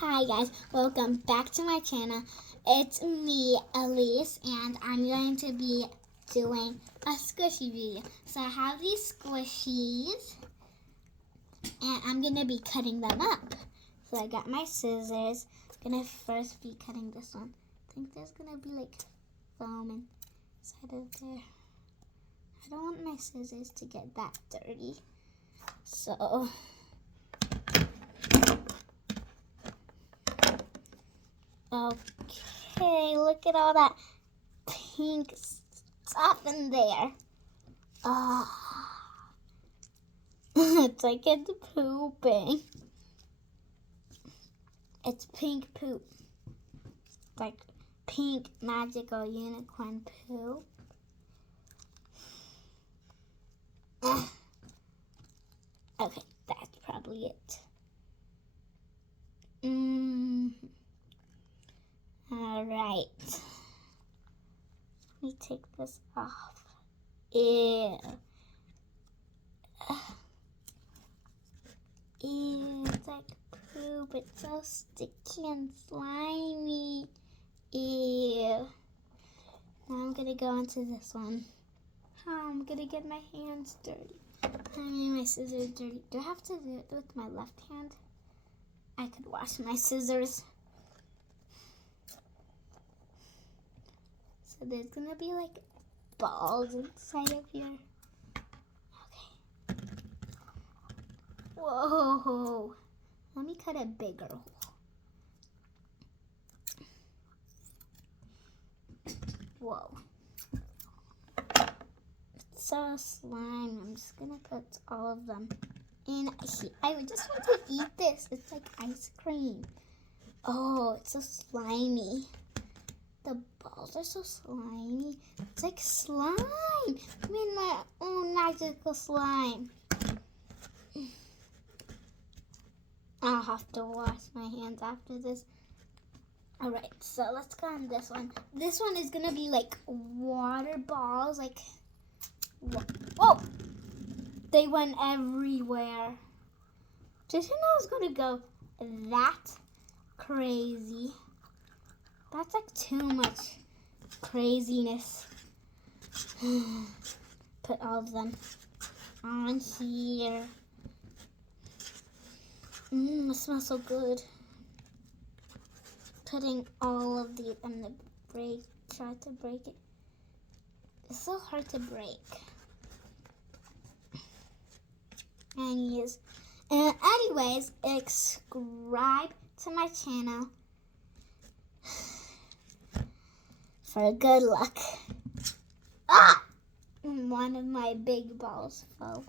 Hi guys, welcome back to my channel. It's me, Elise, and I'm going to be doing a squishy video. So I have these squishies, and I'm going to be cutting them up. So I got my scissors. I'm going to first be cutting this one. I think there's going to be like foam inside of there. I don't want my scissors to get that dirty. So okay, look at all that pink stuff in there. It's like it's pooping. It's pink poop. Like pink magical unicorn poop. Okay, that's probably it. Alright. Let me take this off. Ew. Ew, it's like poop. It's so sticky and slimy. Ew. Now I'm gonna go onto this one. Oh, I'm gonna get my hands dirty. I mean, my scissors dirty. Do I have to do it with my left hand? I could wash my scissors. So there's gonna be like balls inside of here. Okay. Whoa. Let me cut a bigger hole. Whoa. It's so slime. I'm just gonna put all of them in here. I just want to eat this. It's like ice cream. Oh, it's so slimy. The balls are so slimy. It's like slime. I mean, my own magical slime. I'll have to wash my hands after this. Alright, so let's go on this one. This one is going to be like water balls. Like, whoa! They went everywhere. Did you know I was going to go that crazy? That's like too much craziness. Put all of them on here. It smells so good. Putting all of these, I'm gonna try to break it. It's so hard to break. Anyways, subscribe to my channel for good luck. Ah! One of my big balls fell.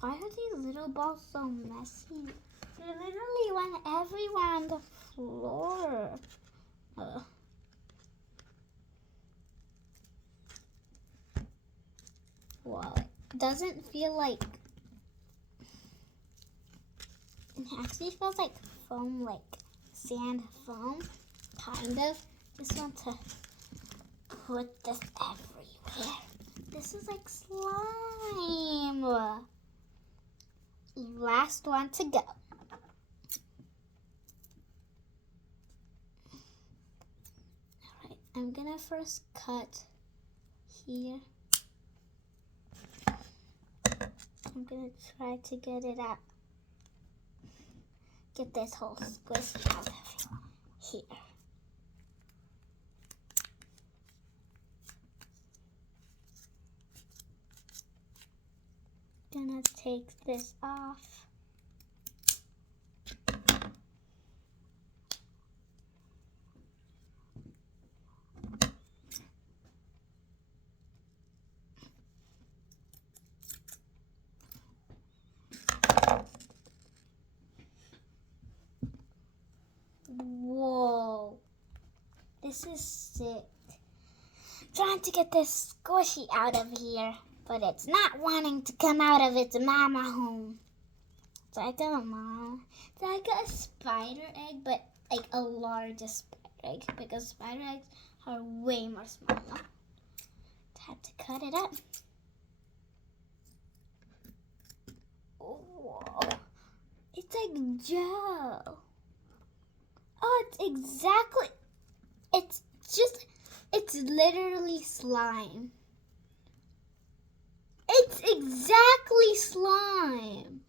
Why are these little balls so messy? They literally went everywhere on the floor. Wow, it doesn't feel like... It actually feels like foam, like sand foam, kind of. Just want to put this everywhere. This is like slime. Last one to go. Alright, I'm gonna first cut here. I'm gonna try to get it out. Get this whole squishy out of here. Gonna take this off. Whoa, this is sick. Trying to get this squishy out of here, but it's not wanting to come out of its mama home. So I don't know. It's like a spider egg, but like a larger spider egg, because spider eggs are way more smaller. Had to cut it up. Whoa. It's like like gel. Oh, it's literally slime. It's exactly slime.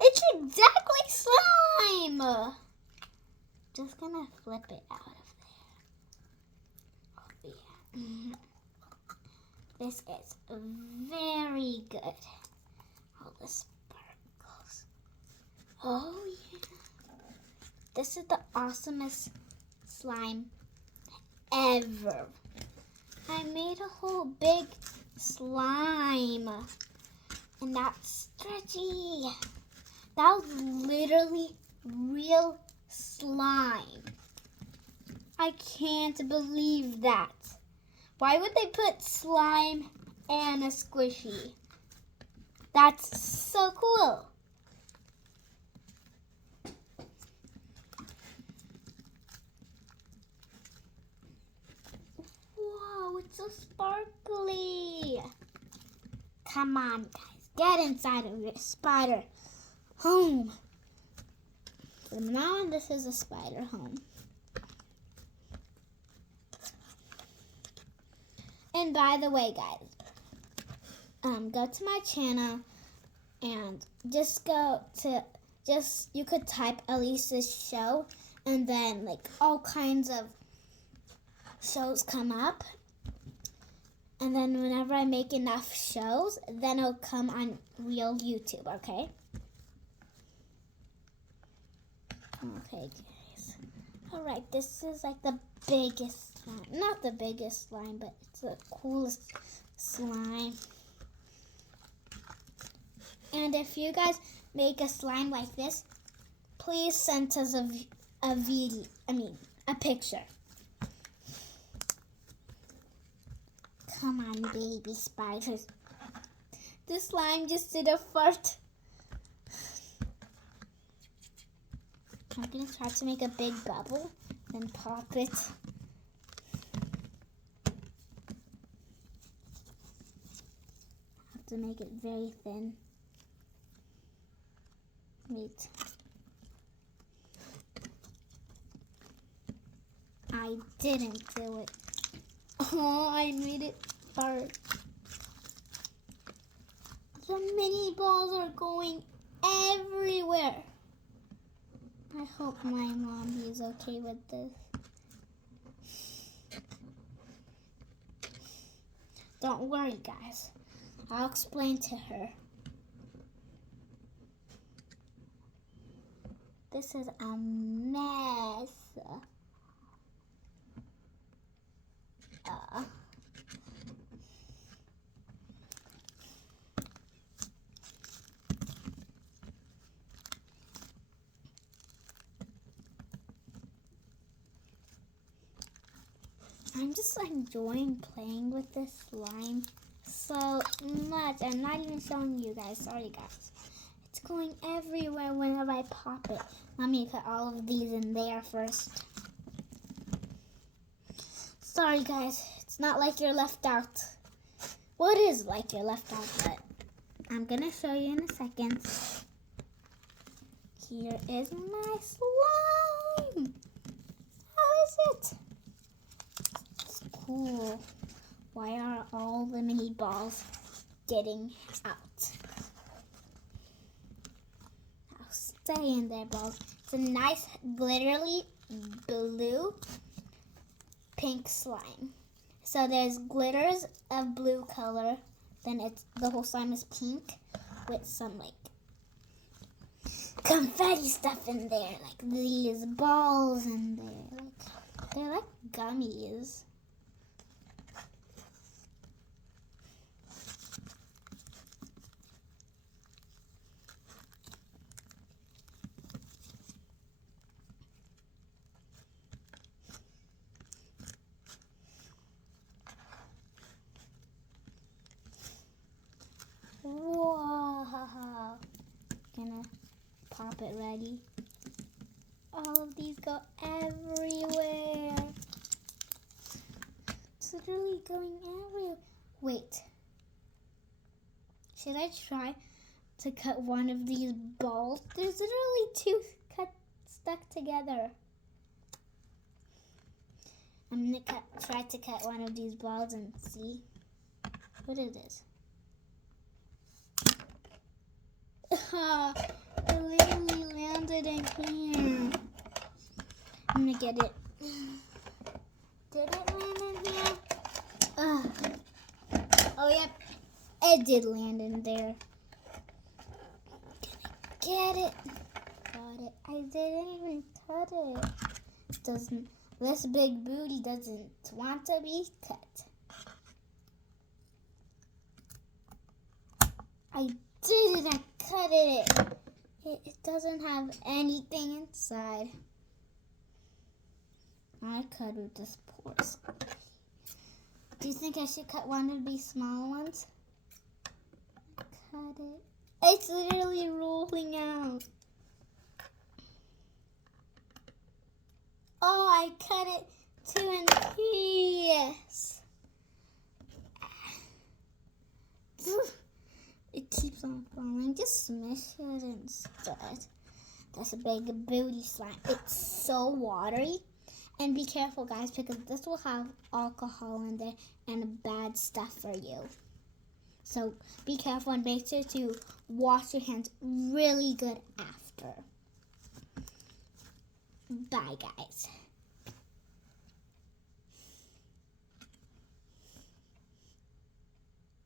It's exactly slime. Just gonna flip it out of there. Oh, yeah. This is very good. All the sparkles. Oh, yeah. This is the awesomest slime ever. I made a whole big slime. And that's stretchy. That was literally real slime. I can't believe that. Why would they put slime and a squishy? That's so cool. Whoa, it's so sparkly. Come on, guys. Get inside of your spider home. So now this is a spider home. And by the way, guys, go to my channel and you could type Elise's show, and then like all kinds of shows come up. And then whenever I make enough shows, then it'll come on real YouTube, okay? Okay, guys. Alright, this is like the biggest slime. Not the biggest slime, but it's the coolest slime. And if you guys make a slime like this, please send us a picture. Come on, baby spiders. This slime just did a fart. I'm gonna try to make a big bubble, then pop it. Have to make it very thin. Wait. I didn't do it. Oh, I made it fart. The mini balls are going everywhere. I hope my mom is okay with this. Don't worry, guys. I'll explain to her. This is a mess. I'm just enjoying playing with this slime so much. I'm not even showing you guys. Sorry, guys. It's going everywhere whenever I pop it. Let me put all of these in there first. Sorry, guys. It's not like you're left out. Well, it is like you're left out, but I'm going to show you in a second. Here is my slime. How is it? Cool. Why are all the mini balls getting out? Now stay in there, balls. It's a nice glittery blue pink slime. So there's glitters of blue color. Then the whole slime is pink with some like confetti stuff in there, like these balls in there. They're like gummies. Whoa! Gonna pop it ready. All of these go everywhere. It's literally going everywhere. Wait. Should I try to cut one of these balls. There's literally two stuck together. I'm going to try to cut one of these balls and see what it is. It literally landed in here. I'm going to get it. Did it land in here? Oh, yep. It did land in there. Get it. Got it. I didn't even cut it. This big booty doesn't want to be cut. I did it. I cut it. It doesn't have anything inside. I cut with this pores. Do you think I should cut one of these small ones? Cut it. It's literally rolling out. Oh, I cut it to an piece. It keeps on falling. Just smash it instead. That's a big booty slime. It's so watery. And be careful, guys, because this will have alcohol in there and bad stuff for you. So be careful and make sure to wash your hands really good after. Bye, guys.